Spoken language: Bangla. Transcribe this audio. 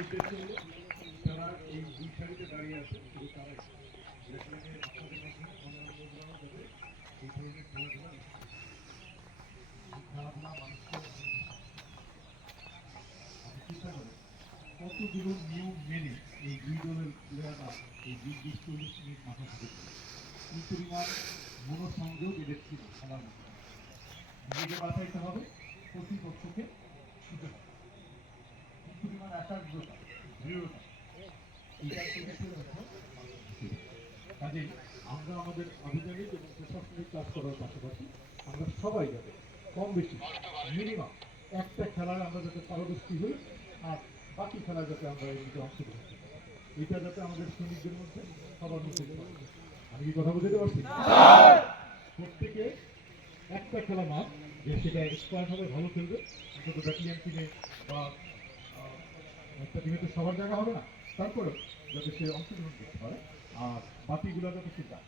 উদ্দেশ্য হলো যারা এই দুই সারিতে দাঁড়িয়ে আছে শুধু তারাই আপনাদের মাধ্যমে অন্যান্যরাও যাতে এই ধরনের খেলাধুলা খেলাধুলা মানুষকে আপনি চিন্তা করেন কতগুলো নিয়ম মেনে এই দুই দলের প্লেয়াররা এই 20-40 মিনিট মাঠে থাকে কি পরিমাণ মনোসংযোগ এদের ছিল খেলার মধ্যে নিজেকে বাঁচাইতে হবে প্রতিপক্ষকে ছুটে হবে কি পরিমাণ একাগ্রতা দৃঢ়তা এটা কাজেই আমরা আমাদের আধিকারিক এবং প্রশাসনিক কাজ করার পাশাপাশি আমরা সবাই যাতে কম বেশি মিনিমাম একটা খেলায় আমরা যাতে পারদর্শী হই আর বাকি খেলায় যাতে আমরা এদিকে অংশগ্রহণ করি এটা যাতে আমাদের সৈনিকদের মধ্যে সবার মধ্যে আমি কি কথা বুঝতে পারছি প্রত্যেকে একটা খেলা না যে সেটা এক্সপায়ার হবে ভালো খেলবে অন্তত ব্যাটিং টিমে বা একটা টিমে তো সবার জায়গা হবে না তারপরেও যাতে সে অংশগ্রহণ করতে পারে আর বাকিগুলো যাতে সে যায়